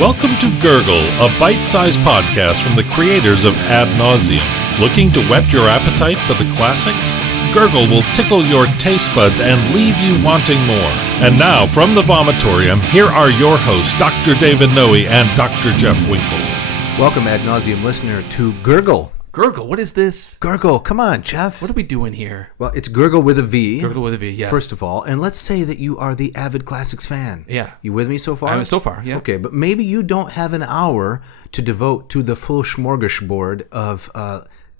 Welcome to Gurgle, a bite-sized podcast from the creators of Ad Nauseam. Looking to whet your appetite for the classics? Gurgle will tickle your taste buds and leave you wanting more. And now, from the vomitorium, here are your hosts, Dr. David Noe and Dr. Jeff Winkle. Welcome, Ad Nauseam listener, to Gurgle. Gurgle, what is this? Gurgle, come on, Jeff. What are we doing here? Well, it's Gurgle with a V. Gurgle with a V, yes. First of all, and let's say that you are the avid classics fan. Yeah. You with me so far? So far, yeah. Okay, but maybe you don't have an hour to devote to the full smorgasbord of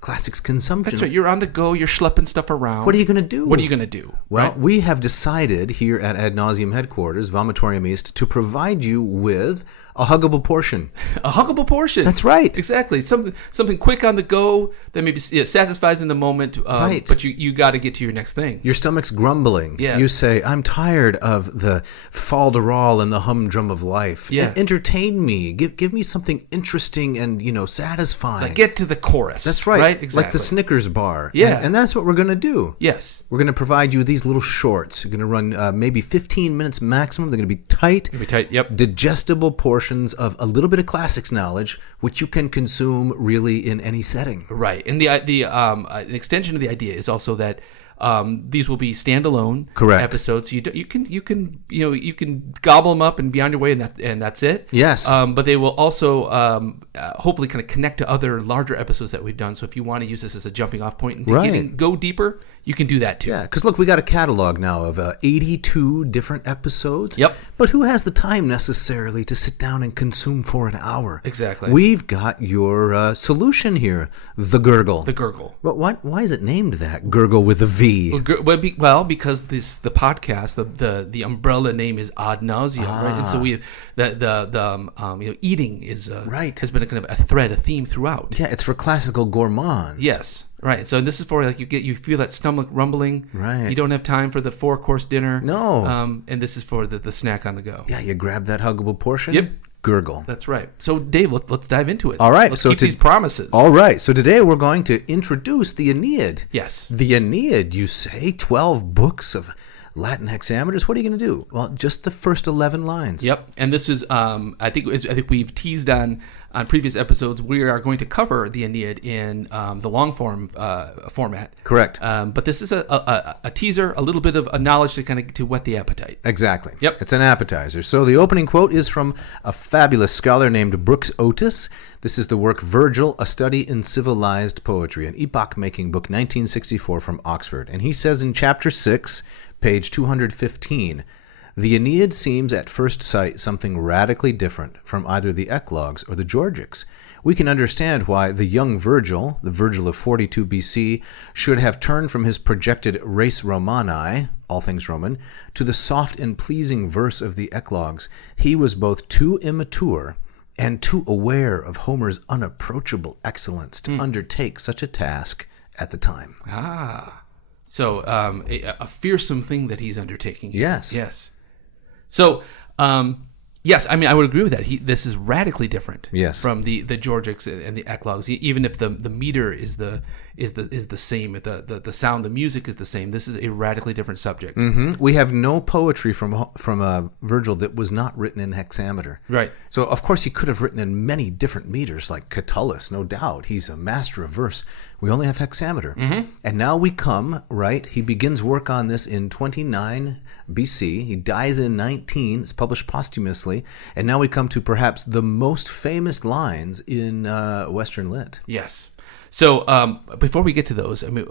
classics consumption. That's right. You're on the go. You're schlepping stuff around. What are you going to do? What are you going to do? Well, right? We have decided here at Ad Nauseam headquarters, Vomitorium East, to provide you with a huggable portion. A huggable portion. That's right. Exactly. Something quick on the go that maybe satisfies in the moment. Right. But you got to get to your next thing. Your stomach's grumbling. Yes. You say, I'm tired of the falderall and the humdrum of life. Yeah. Entertain me. Give me something interesting and, satisfying. Like get to the chorus. That's right. Right? Exactly. Like the Snickers bar. Yeah. And that's what we're going to do. Yes. We're going to provide you with these little shorts. We're going to run maybe 15 minutes maximum. They're going to be tight. Yep. Digestible portions of a little bit of classics knowledge, which you can consume really in any setting. Right. And the an extension of the idea is also that these will be standalone episodes. You can gobble them up and be on your way, and that's it. Yes. But they will also hopefully kind of connect to other larger episodes that we've done. So if you want to use this as a jumping off point and go deeper, you can do that too. Yeah, because look, we got a catalog now of 82 different episodes. Yep. But who has the time necessarily to sit down and consume for an hour? Exactly. We've got your solution here, the Gurgle. The Gurgle. But why is it named that? Gurgle with a V. Well, because the podcast, the umbrella name is Ad Nauseam, right? And so we the eating is has been a kind of a thread, a theme throughout. Yeah, it's for classical gourmands. Yes. Right, so this is for you feel that stomach rumbling. Right. You don't have time for the 4-course dinner. No. And this is for the snack on the go. Yeah, you grab that huggable portion. Yep. Gurgle. That's right. So Dave, let's dive into it. All right. Let's keep these promises. All right. So today we're going to introduce the Aeneid. Yes. The Aeneid, you say, 12 books of Latin hexameters. What are you going to do? Well, just the first 11 lines. Yep. And this is, I think we've teased on previous episodes. We are going to cover the Aeneid in the long form format. Correct. But this is a teaser, a little bit of a knowledge to kind of to whet the appetite. Exactly. Yep. It's an appetizer. So the opening quote is from a fabulous scholar named Brooks Otis. This is the work Vergil, A Study in Civilized Poetry, an epoch-making book, 1964 from Oxford. And he says in chapter 6, page 215, the Aeneid seems at first sight something radically different from either the Eclogues or the Georgics. We can understand why the young Vergil, the Vergil of 42 BC, should have turned from his projected res Romani, all things Roman, to the soft and pleasing verse of the Eclogues. He was both too immature and too aware of Homer's unapproachable excellence to undertake such a task at the time. So a fearsome thing that he's undertaking. Yes. Yes. So, yes, I mean, I would agree with that. This is radically different from the Georgics and the Eclogues. Even if the meter is the same, the sound, the music is the same. This is a radically different subject. Mm-hmm. We have no poetry from Vergil that was not written in hexameter. Right. So, of course, he could have written in many different meters, like Catullus, no doubt. He's a master of verse. We only have hexameter. Mm-hmm. And now we come, right? He begins work on this in 29 BC. He dies in 19. It's published posthumously. And now we come to perhaps the most famous lines in Western Lit. Yes. So before we get to those, I mean,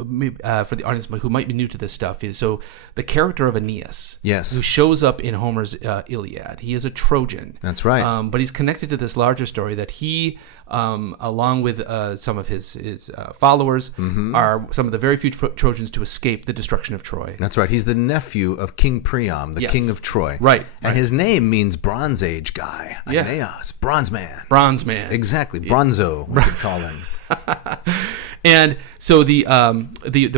for the audience who might be new to this stuff, is so the character of Aeneas, who shows up in Homer's Iliad. He is a Trojan. That's right. But he's connected to this larger story that he, along with some of his followers, are some of the very few Trojans to escape the destruction of Troy. That's right. He's the nephew of King Priam, the king of Troy. Right. And his name means Bronze Age guy. Aeneas, Bronze Man. Bronze Man. Exactly. Bronzo, we could call him. And so the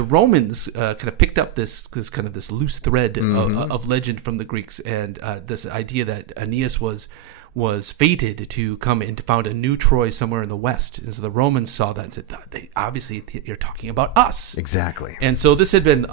Romans kind of picked up this kind of this loose thread of legend from the Greeks, and this idea that Aeneas was fated to come and to found a new Troy somewhere in the west. And so the Romans saw that and said, obviously you're talking about us. Exactly. And so this had been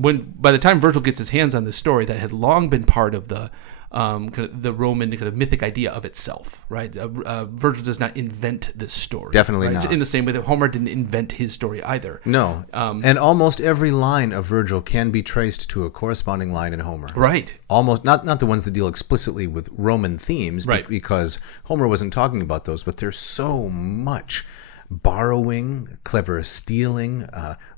when by the time Vergil gets his hands on this story, that had long been part of the kind of the Roman kind of mythic idea of itself, right? Virgil does not invent this story. Definitely right? not. In the same way that Homer didn't invent his story either. No. And almost every line of Virgil can be traced to a corresponding line in Homer. Right. Almost, not the ones that deal explicitly with Roman themes, Right. because Homer wasn't talking about those, but there's so much borrowing, clever stealing,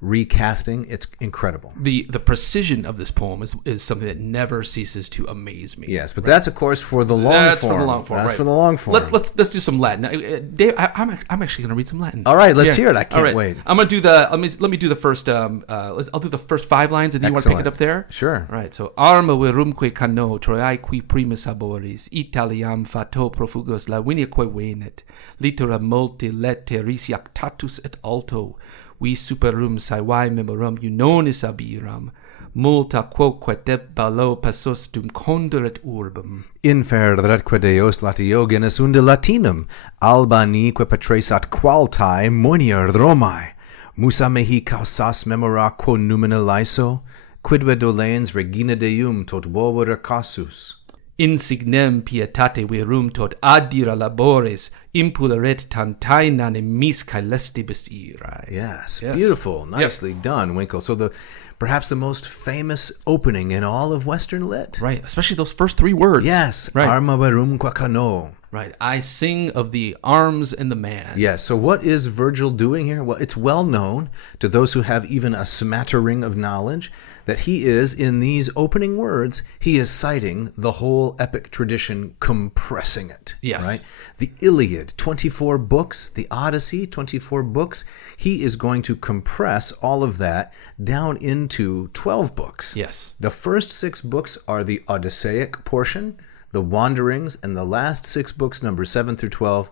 recasting. It's incredible. The precision of this poem is something that never ceases to amaze me. Yes, but that's, of course, for the long That's form. for the long form. That's right. for the long form. Let's do some Latin. Dave, I'm actually going to read some Latin. All right, let's hear it. I can't All right. wait. I'm going to do let me do the first. I'll do the first 5 lines, and then you want to pick it up there. Sure. All right. So arma virumque cano troiaequi primus aboris Italiam fato profugos laviniaque venet litera multi letteris iactatus et alto vi superum saevae memorum unonis abiram multa quoque debalo passus dum conduret urbum. Inferretque Deos latiogenes unde Latinum, Albanique patresat qualtae monier Romae, musa mehi causas memora quo numina laiso, quidve dolens regina Deum tot vovere casus. Insignem pietate virum tot adira labores impuleret tantainam mis caelestibus irae. Yes, beautiful. Nicely done, Winkle. So perhaps the most famous opening in all of Western lit. Right, especially those first 3 words. Yes, right. Arma verum quacano. Right, I sing of the arms and the man. Yes, so what is Virgil doing here? Well, it's well known to those who have even a smattering of knowledge that he is, in these opening words, he is citing the whole epic tradition, compressing it. Yes. Right? The Iliad, 24 books, the Odyssey, 24 books. He is going to compress all of that down into 12 books. Yes. The first 6 books are the Odysseic portion, the Wanderings, and the last 6 books, numbers 7 through 12,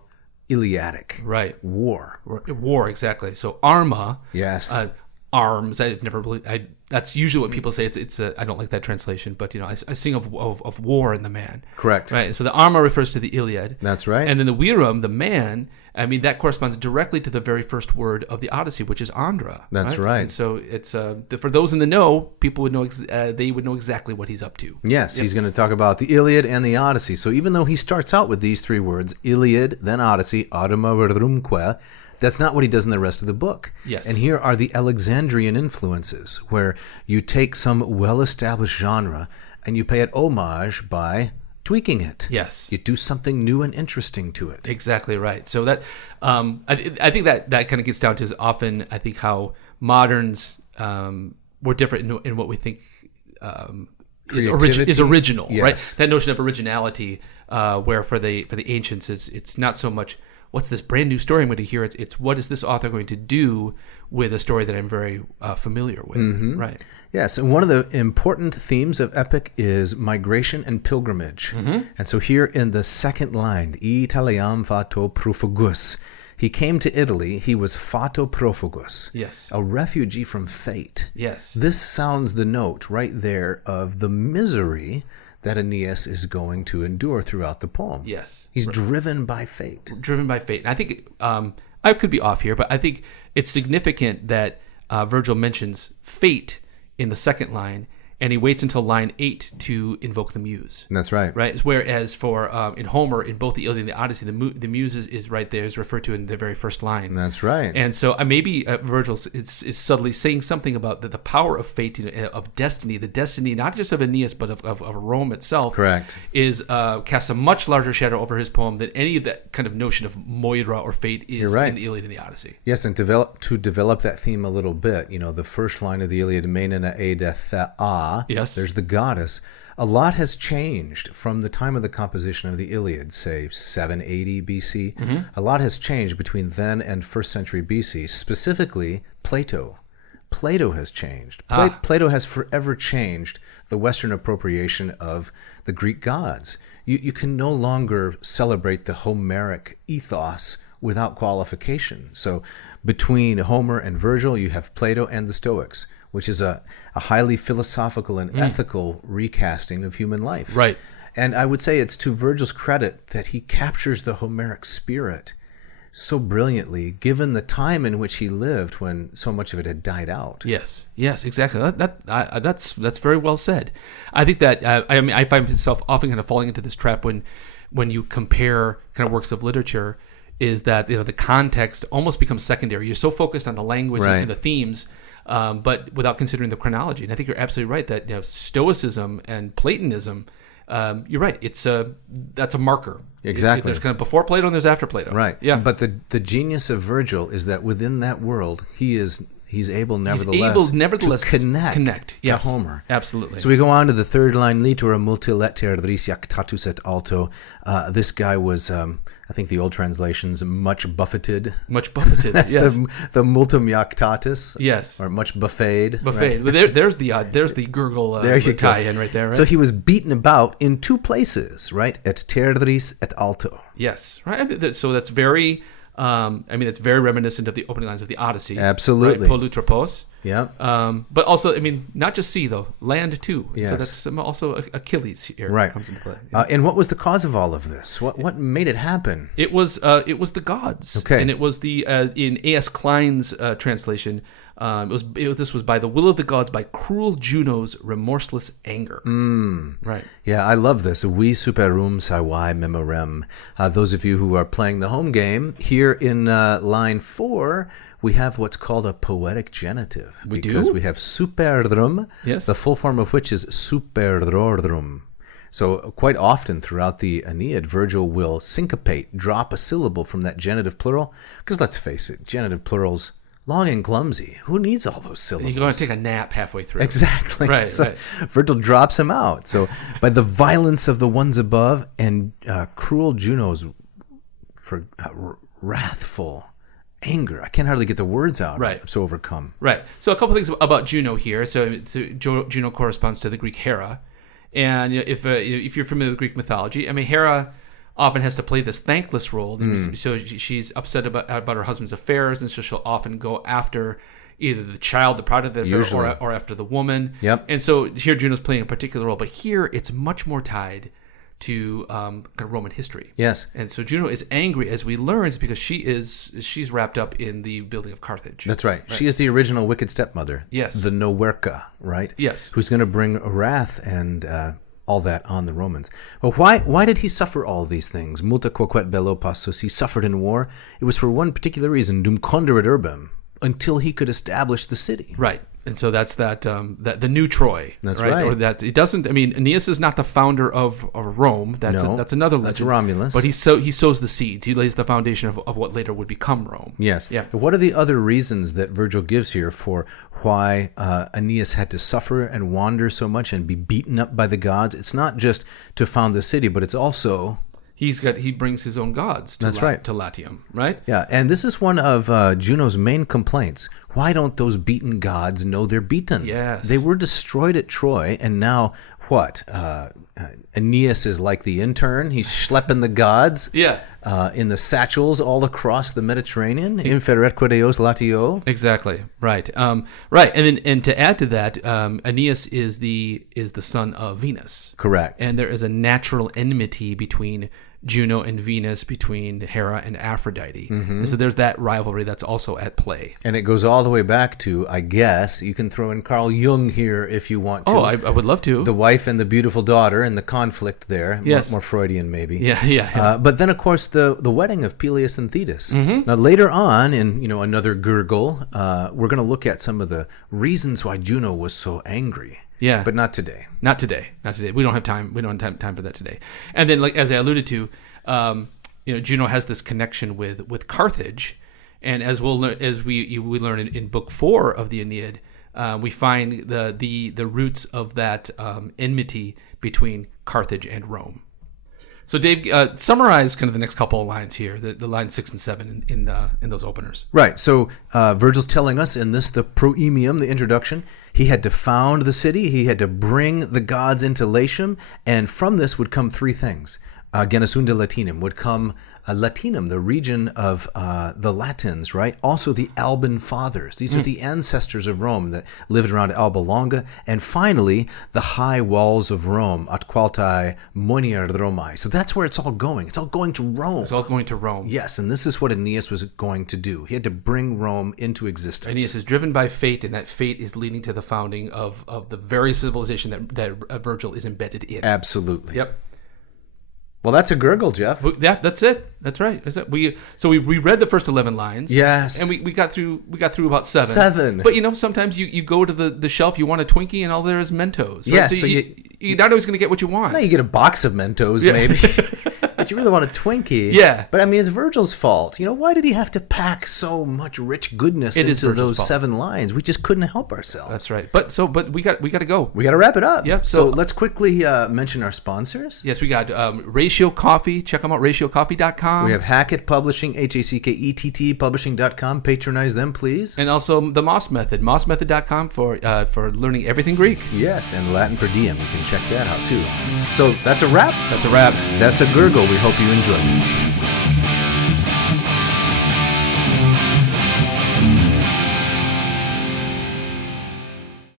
Iliadic. Right. War. War, exactly. So arma. Yes. Arms. I've never really. That's usually what people say. It's. I don't like that translation, but I sing of war and the man. Correct. Right. So the arma refers to the Iliad. That's right. And then the virum, the man. I mean, that corresponds directly to the very first word of the Odyssey, which is Andra. That's right. And so it's for those in the know, people would know. They would know exactly what he's up to. Yes, he's going to talk about the Iliad and the Odyssey. So even though he starts out with these 3 words, Iliad, then Odyssey, Arma verumque, that's not what he does in the rest of the book. Yes. And here are the Alexandrian influences, where you take some well-established genre and you pay it homage by tweaking it. Yes. You do something new and interesting to it. Exactly right. So that I think that kind of gets down to is often I think how moderns were different in what we think is original. Yes. Right? That notion of originality, where for the ancients it's not so much what's this brand new story I'm going to hear. It's what is this author going to do with a story that I'm very familiar with. Mm-hmm. Right. Yes, and one of the important themes of epic is migration and pilgrimage. Mm-hmm. And so here in the second line, Italiam fato profugus, he came to Italy, he was fato profugus, Yes. a refugee from fate. Yes. This sounds the note right there of the misery that Aeneas is going to endure throughout the poem. Yes. He's driven by fate. Driven by fate. And I think I could be off here, but I think it's significant that Vergil mentions fate in the second line, and he waits until line 8 to invoke the muse. That's right. Right. Whereas for in Homer, in both the Iliad and the Odyssey, the muse is right there, is referred to in the very first line. That's right. And so maybe Vergil is subtly saying something about the power of fate, of destiny, the destiny not just of Aeneas but of Rome itself. Correct. Is casts a much larger shadow over his poem than any of that kind of notion of Moira or fate is in the Iliad and the Odyssey. Yes, and to develop that theme a little bit, the first line of the Iliad, Menina Eidetha. Yes. There's the goddess. A lot has changed from the time of the composition of the Iliad, say 780 BC. Mm-hmm. A lot has changed between then and 1st century BC, specifically Plato. Plato has changed. Plato has forever changed the Western appropriation of the Greek gods. You can no longer celebrate the Homeric ethos without qualification. So between Homer and Vergil, you have Plato and the Stoics, which is a highly philosophical and ethical recasting of human life. Right. And I would say it's to Vergil's credit that he captures the Homeric spirit so brilliantly, given the time in which he lived when so much of it had died out. Yes, exactly. That's very well said. I think that I find myself often kind of falling into this trap when you compare kind of works of literature, is that the context almost becomes secondary. You're so focused on the language and the themes, but without considering the chronology. And I think you're absolutely right that Stoicism and Platonism. You're right. That's a marker. Exactly. There's kind of before Plato and there's after Plato. Right. Yeah. But the genius of Vergil is that within that world, he's able nevertheless to connect to Homer. Absolutely. So we go on to the third line. Litura multileter dris jactatus et alto. This guy was, I think the old translations, much buffeted. Much buffeted. That's yes. the multum jactatus. Yes. Or much buffeted. Buffet. Right? There's the Gurgle tie-in right there. Right? So he was beaten about in two places, right? Et terdris et alto. Yes. Right. So that's very. It's very reminiscent of the opening lines of the Odyssey. Absolutely. Right? Polutropos. Yeah. But also, not just sea though, land too. Yes. So that's also Achilles here. Right. Comes into play. And what was the cause of all of this? What made it happen? It was the gods. Okay. And it was the in A.S. Klein's translation. This was by the will of the gods, by cruel Juno's remorseless anger. Right. Yeah, I love this. Vi superum saevai memorem. Those of you who are playing the home game, here in line 4, we have what's called a poetic genitive. Because we have superdrum, yes, the full form of which is superdrodrum. So quite often throughout the Aeneid, Vergil will syncopate, drop a syllable from that genitive plural. Because let's face it, genitive plurals, long and clumsy. Who needs all those syllables? You're going to take a nap halfway through. Exactly. Right. So right. Vergil drops him out. So by the violence of the ones above and cruel Juno's wrathful anger. I can't hardly get the words out. Right. I'm so overcome. Right. So a couple things about Juno here. So Juno corresponds to the Greek Hera. And if you're familiar with Greek mythology, Hera often has to play this thankless role. So she's upset about her husband's affairs, and so she'll often go after either the child, the product of the affair, or after the woman. Yep. And so here Juno's playing a particular role, but here it's much more tied to kind of Roman history. Yes. And so Juno is angry, as we learn, is because she's wrapped up in the building of Carthage. That's right. She is the original wicked stepmother. Yes. The Nowerka, right? Yes. Who's going to bring wrath and all that on the Romans. Well, why did he suffer all these things? Multa quoquet bello passus. He suffered in war. It was for one particular reason, dum conderit urbem, until he could establish the city. Right. And so that's that the new Troy. That's right. Or that it doesn't. Aeneas is not the founder of Rome. That's another legend. That's Romulus. But he sows the seeds. He lays the foundation of what later would become Rome. Yes. Yeah. What are the other reasons that Vergil gives here for why Aeneas had to suffer and wander so much and be beaten up by the gods? It's not just to found the city, but it's also he brings his own gods to Latium, right? Yeah, and this is one of Juno's main complaints. Why don't those beaten gods know they're beaten? Yes. They were destroyed at Troy, and now what? Aeneas is like the intern. He's schlepping the gods in the satchels all across the Mediterranean. Inferetque Deos latio. Exactly. Right. Right. And to add to that, Aeneas is the son of Venus. Correct. And there is a natural enmity between Juno and Venus, between Hera and Aphrodite. And so there's that rivalry that's also at play. And it goes all the way back to, I guess, you can throw in Carl Jung here if you want to. Oh, I would love to. The wife and the beautiful daughter and the conflict there. Yes. More Freudian, maybe. Yeah. But then, of course, the wedding of Peleus and Thetis. Now, later on in another Gurgle, we're going to look at some of the reasons why Juno was so angry. Yeah. But not today. Not today. We don't have time. We don't have time for that today. And then, like as I alluded to, Juno has this connection with Carthage, and as we learn in Book 4 of the Aeneid, we find the roots of that enmity between Carthage and Rome. So, Dave, summarize kind of the next couple of lines here, the lines 6 and 7 in those openers. Right. So Vergil's telling us in this, the proemium, the introduction, he had to found the city, he had to bring the gods into Latium, and from this would come three things: Genusunda Latinum would come Latinum, the region of the Latins, right? Also the Alban Fathers. These are the ancestors of Rome that lived around Alba Longa. And finally, the high walls of Rome, at qualtae monier Romae. So that's where it's all going. It's all going to Rome. It's all going to Rome. Yes, and this is what Aeneas was going to do. He had to bring Rome into existence. Aeneas is driven by fate, and that fate is leading to the founding of the very civilization that Vergil is embedded in. Absolutely. Yep. Well, that's a gurgle, Jeff. Yeah, that's it. That's right. That's it. We read the first 11 lines. Yes. And we got through about 7. 7. But sometimes you go to the shelf, you want a Twinkie, and all there is Mentos. Right? Yes. So you're not always going to get what you want. No, you get a box of Mentos, maybe. But you really want a Twinkie. Yeah. But I mean, it's Vergil's fault. Why did he have to pack so much rich goodness into those fault. 7 lines? We just couldn't help ourselves. That's right. But we got to go. We got to wrap it up. Yep. So let's quickly mention our sponsors. Yes, we got Ratio Coffee. Check them out, ratiocoffee.com. We have Hackett Publishing, Hackett Publishing.com. Patronize them, please. And also the Moss Method, mossmethod.com for learning everything Greek. Yes, and Latin per diem. You can check that out, too. So that's a wrap. That's a wrap. That's a gurgle. We hope you enjoyed it.